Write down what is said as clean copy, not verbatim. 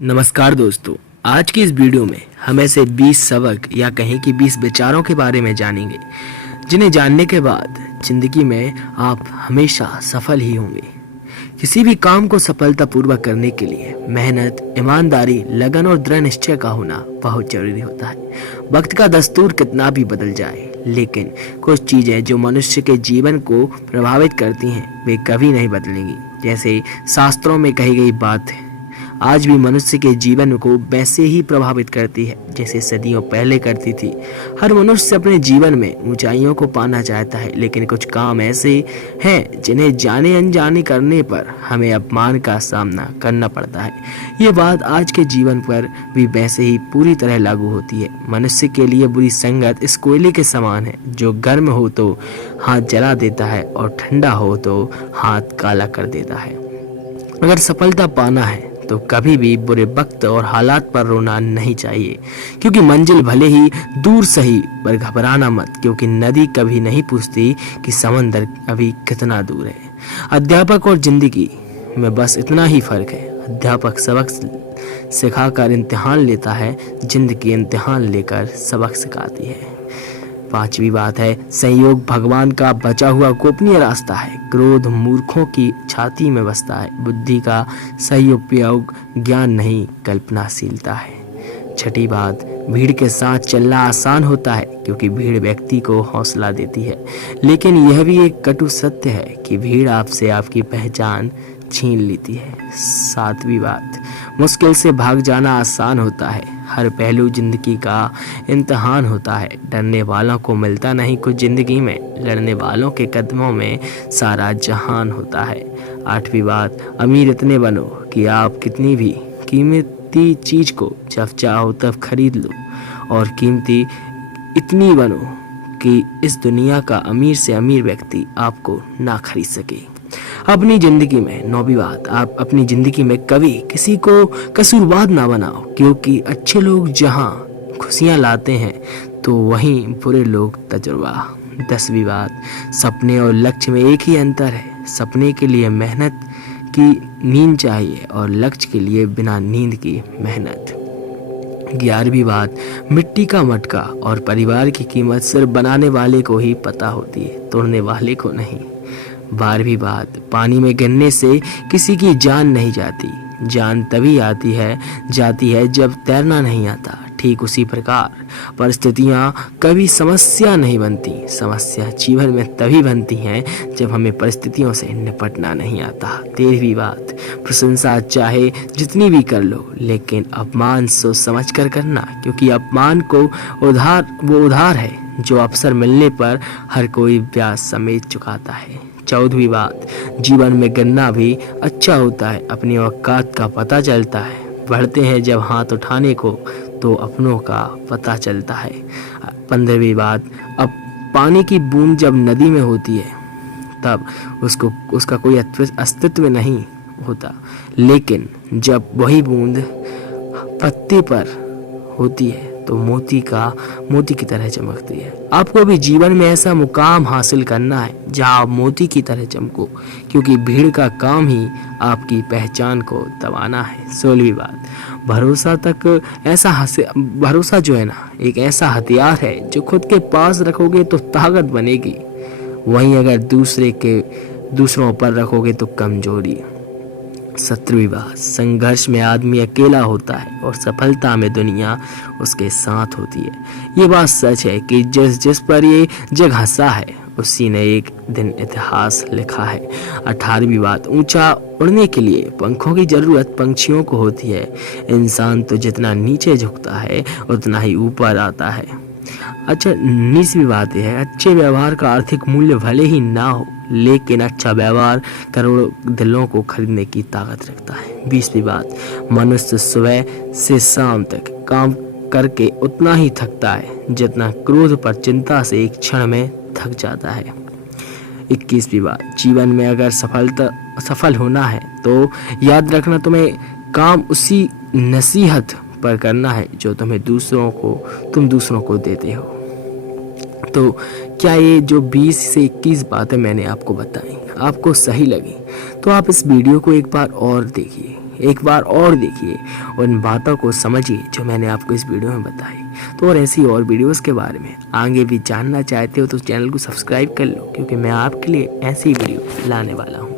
नमस्कार दोस्तों। आज की इस वीडियो में हम ऐसे 20 सबक या कहें कि 20 विचारों के बारे में जानेंगे जिन्हें जानने के बाद जिंदगी में आप हमेशा सफल ही होंगे। किसी भी काम को सफलतापूर्वक करने के लिए मेहनत, ईमानदारी, लगन और दृढ़ निश्चय का होना बहुत जरूरी होता है। वक्त का दस्तूर कितना भी बदल जाए, लेकिन कुछ चीजें जो मनुष्य के जीवन को प्रभावित करती हैं वे कभी नहीं बदलेंगी। जैसे शास्त्रों में कही गई बात है, आज भी मनुष्य के जीवन को वैसे ही प्रभावित करती है जैसे सदियों पहले करती थी। हर मनुष्य अपने जीवन में ऊंचाइयों को पाना चाहता है, लेकिन कुछ काम ऐसे हैं जिन्हें जाने अनजाने करने पर हमें अपमान का सामना करना पड़ता है। ये बात आज के जीवन पर भी वैसे ही पूरी तरह लागू होती है। मनुष्य के लिए बुरी संगत इस कोयले के समान है जो गर्म हो तो हाथ जला देता है और ठंडा हो तो हाथ काला कर देता है। अगर सफलता पाना है तो कभी भी बुरे वक्त और हालात पर रोना नहीं चाहिए, क्योंकि मंजिल भले ही दूर सही पर घबराना मत, क्योंकि नदी कभी नहीं पूछती कि समंदर अभी कितना दूर है। अध्यापक और जिंदगी में बस इतना ही फर्क है। अध्यापक सबक सिखाकर इम्तिहान लेता है, जिंदगी इम्तिहान लेकर सबक सिखाती है। पांचवी बात है, संयोग भगवान का बचा हुआ गोपनीय रास्ता है। क्रोध मूर्खों की छाती में बसता है। बुद्धि का सही उपयोग ज्ञान नहीं कल्पनाशीलता है। छठी बात, भीड़ के साथ चलना आसान होता है क्योंकि भीड़ व्यक्ति को हौसला देती है, लेकिन यह भी एक कटु सत्य है कि भीड़ आपसे आपकी पहचान छीन लेती है। सातवीं बात, मुश्किल से भाग जाना आसान होता है। हर पहलू जिंदगी का इम्तिहान होता है। डरने वालों को मिलता नहीं कुछ जिंदगी में, लड़ने वालों के कदमों में सारा जहान होता है। आठवीं बात, अमीर इतने बनो कि आप कितनी भी कीमती चीज को जब चाहो तब खरीद लो, और कीमती इतनी बनो कि इस दुनिया का अमीर से अमीर व्यक्ति आपको ना खरीद सके। अपनी जिंदगी में नौवीं बात, आप अपनी जिंदगी में कभी किसी को कसूरवार ना बनाओ, क्योंकि अच्छे लोग जहां खुशियां लाते हैं तो वहीं बुरे लोग तजुर्बा। 10वीं बात, सपने और लक्ष्य में एक ही अंतर है। सपने के लिए मेहनत की नींद चाहिए और लक्ष्य के लिए बिना नींद की मेहनत। 11वीं बात, मिट्टी का मटका और परिवार की कीमत सिर्फ बनाने वाले को ही पता होती है, तोड़ने वाले को नहीं। 12वीं बात, पानी में गिरने से किसी की जान नहीं जाती, जान तभी जाती है जब तैरना नहीं आता। ठीक उसी प्रकार परिस्थितियां कभी समस्या नहीं बनती, समस्या जीवन में तभी बनती हैं जब हमें परिस्थितियों से निपटना नहीं आता। 13वीं बात, प्रशंसा चाहे जितनी भी कर लो, लेकिन अपमान सोच समझ कर करना, क्योंकि अपमान को उधार है जो अवसर मिलने पर हर कोई ब्याज समेत चुकाता है। 14वीं बात, जीवन में गिरना भी अच्छा होता है, अपनी औकात का पता चलता है। बढ़ते हैं जब हाथ उठाने को तो अपनों का पता चलता है। 15वीं बात, अब पानी की बूंद जब नदी में होती है तब उसका कोई अस्तित्व नहीं होता, लेकिन जब वही बूंद पत्ते पर होती है तो मोती की तरह चमकती है। आपको भी जीवन में ऐसा मुकाम हासिल करना है जहां आप मोती की तरह चमको, क्योंकि भीड़ का काम ही आपकी पहचान को दबाना है। 16वीं बात, भरोसा जो है ना, एक ऐसा हथियार है जो खुद के पास रखोगे तो ताकत बनेगी, वहीं अगर दूसरों पर रखोगे तो कमजोरी। 17वीं बात, संघर्ष में आदमी अकेला होता है और सफलता में दुनिया उसके साथ होती है। ये बात सच है कि जिस पर ये जग हंसा है उसी ने एक दिन इतिहास लिखा है। 18वीं बात, ऊंचा उड़ने के लिए पंखों की जरूरत पंछियों को होती है। इंसान तो जितना नीचे झुकता है उतना ही ऊपर आता है। 19वीं बात यह है, अच्छे व्यवहार का आर्थिक मूल्य भले ही ना हो, लेकिन अच्छा व्यवहार करोड़ों दिलों को खरीदने की ताकत रखता है। 20वीं बात, मनुष्य सुबह से शाम तक काम करके उतना ही थकता है जितना क्रोध पर चिंता से एक क्षण में थक जाता है। 21वीं बात, जीवन में अगर सफल होना है तो याद रखना तुम्हें काम उसी नसीहत पर करना है जो तुम दूसरों को देते हो। तो क्या ये जो 20 से 21 बातें मैंने आपको बताई आपको सही लगी, तो आप इस वीडियो को एक बार और देखिए। एक बार और देखिए, उन बातों को समझिए जो मैंने आपको इस वीडियो में बताई। तो और ऐसी और वीडियोस के बारे में आगे भी जानना चाहते हो तो चैनल को सब्सक्राइब कर लो, क्योंकि मैं आपके लिए ऐसी वीडियो लाने वाला हूँ।